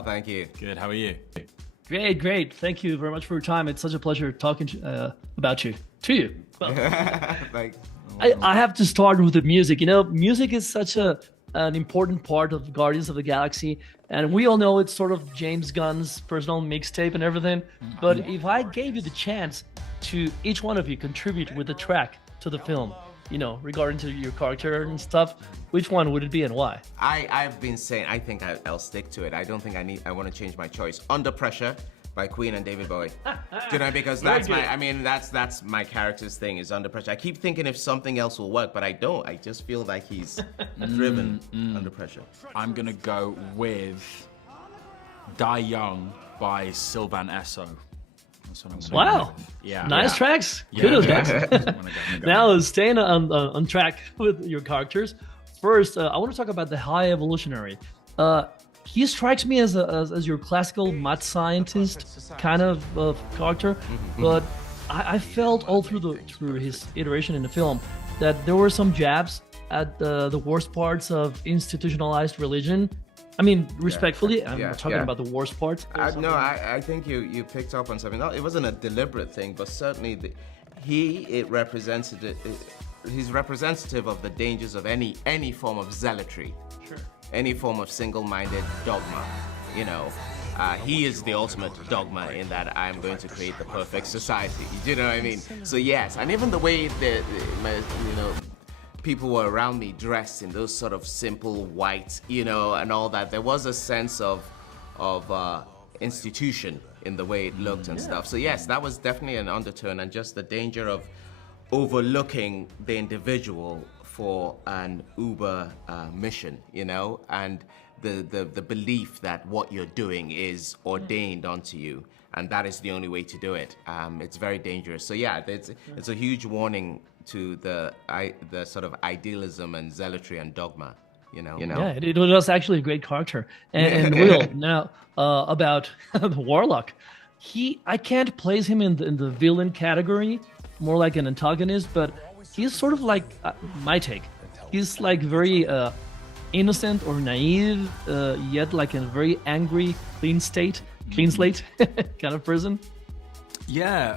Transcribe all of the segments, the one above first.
well, thank you. Good. How are you? Great. Thank you very much for your time. It's such a pleasure talking about you. To you. Well, Like, I have to start with the music. You know, music is such an important part of Guardians of the Galaxy, and we all know it's sort of James Gunn's personal mixtape and everything. But if I gave you the chance to each one of you contribute with a track to the film, you know, regarding to your character and stuff, which one would it be and why? I've been saying, I think I'll stick to it. I don't think I want to change my choice. Under Pressure by Queen and David Bowie. Do you know, because that's Very that's my character's thing, is Under Pressure. I keep thinking if something else will work, but I don't. I just feel like he's driven under pressure. I'm gonna go with Die Young by Sylvan Esso. That's what I'm gonna Wow. go with. Yeah. Nice Yeah. tracks. Yeah. Kudos, guys. I'm gonna go. Now, staying on track with your characters, first, I want to talk about the High Evolutionary. He strikes me as your classical mad scientist kind of character, but I felt all through his iteration in the film that there were some jabs at the worst parts of institutionalized religion. I mean, respectfully, I'm not talking about the worst parts. I think you picked up on something. No, it wasn't a deliberate thing, but certainly he's representative of the dangers of any form of zealotry. Sure. Any form of single-minded dogma, you know. He is the ultimate dogma in that I'm going to create the perfect society. You know what I mean? So yes, and even the way that people were around me dressed in those sort of simple white, you know, and all that. There was a sense of institution in the way it looked and stuff. So yes, that was definitely an undertone, and just the danger of overlooking the individual for an uber mission, you know, and the belief that what you're doing is ordained onto you, and that is the only way to do it. It's very dangerous. So yeah, it's a huge warning to the sort of idealism and zealotry and dogma, you know. Yeah, it was actually a great character. And Will, now about the Warlock, I can't place him in the villain category, more like an antagonist, but he's sort of like my take. He's like very innocent or naive, yet like a very angry, clean slate kind of person. Yeah,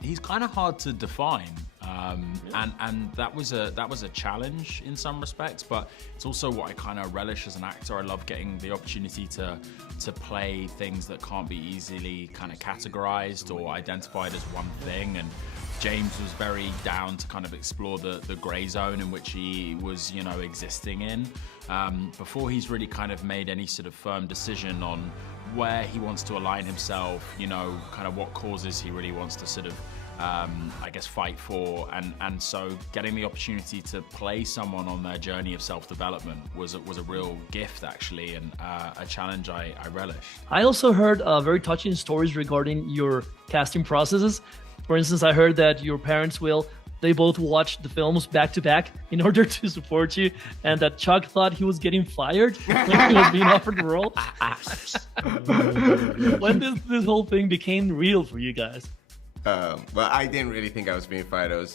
he's kind of hard to define, and that was a challenge in some respects. But it's also what I kind of relish as an actor. I love getting the opportunity to play things that can't be easily kind of categorized or identified as one thing. And James was very down to kind of explore the gray zone in which he was, you know, existing in, before he's really kind of made any sort of firm decision on where he wants to align himself, you know, kind of what causes he really wants to sort of, I guess, fight for. And so getting the opportunity to play someone on their journey of self-development was a real gift, actually, and a challenge I relished. I also heard very touching stories regarding your casting processes. For instance, I heard that your parents, they both watched the films back to back in order to support you, and that Chuck thought he was getting fired when he was being offered the role. When this whole thing became real for you guys? Well, I didn't really think I was being fired.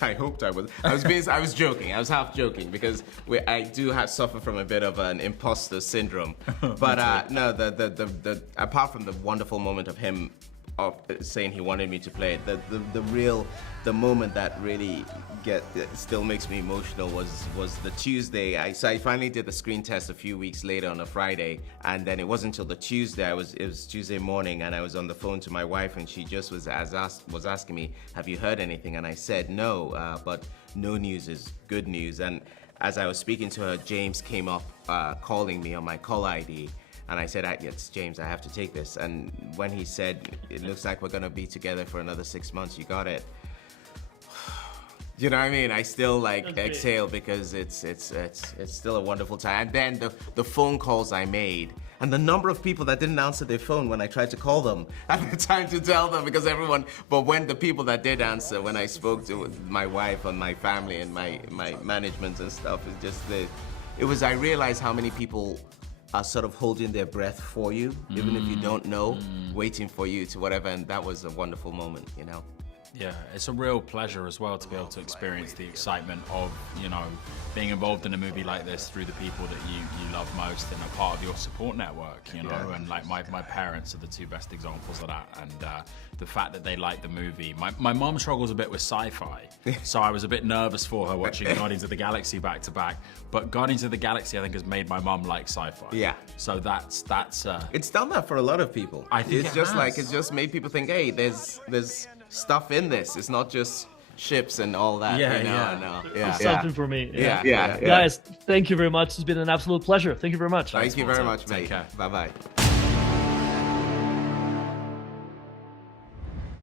I hoped I was. I was joking. I was half joking because I do suffer from a bit of an imposter syndrome. But no, the apart from the wonderful moment of him saying he wanted me to play it, the moment that really still makes me emotional was the Tuesday. So I finally did the screen test a few weeks later on a Friday, and then it wasn't until the Tuesday. It was Tuesday morning, and I was on the phone to my wife, and she just was asking me, "Have you heard anything?" And I said no, but no news is good news. And as I was speaking to her, James came up calling me on my call ID. And I said, "It's James, I have to take this." And when he said, "It looks like we're gonna be together for another 6 months, you got it." You know what I mean? I still exhale because it's still a wonderful time. And then the phone calls I made, and the number of people that didn't answer their phone when I tried to call them at the time to tell them, because but when the people that did answer, when I spoke to my wife and my family and my management and stuff, I realized how many people are sort of holding their breath for you, even if you don't know, waiting for you to whatever, and that was a wonderful moment, you know. Yeah, it's a real pleasure as well to be able to experience the excitement of, you know, being involved in a movie like this through the people that you love most and are part of your support network, you know, and like my parents are the two best examples of that, and the fact that they like the movie. My mom struggles a bit with sci-fi, so I was a bit nervous for her watching Guardians of the Galaxy back to back, but Guardians of the Galaxy I think has made my mom like sci-fi. Yeah. So that's it's done that for a lot of people. I think it's just like, it's just made people think, hey, there's stuff in this. It's not just ships and all that. Yeah, you know, yeah. no. It's something for me. Yeah. Guys, thank you very much. It's been an absolute pleasure. Thank you very much. Thank you very much, Take mate. care. Bye-bye.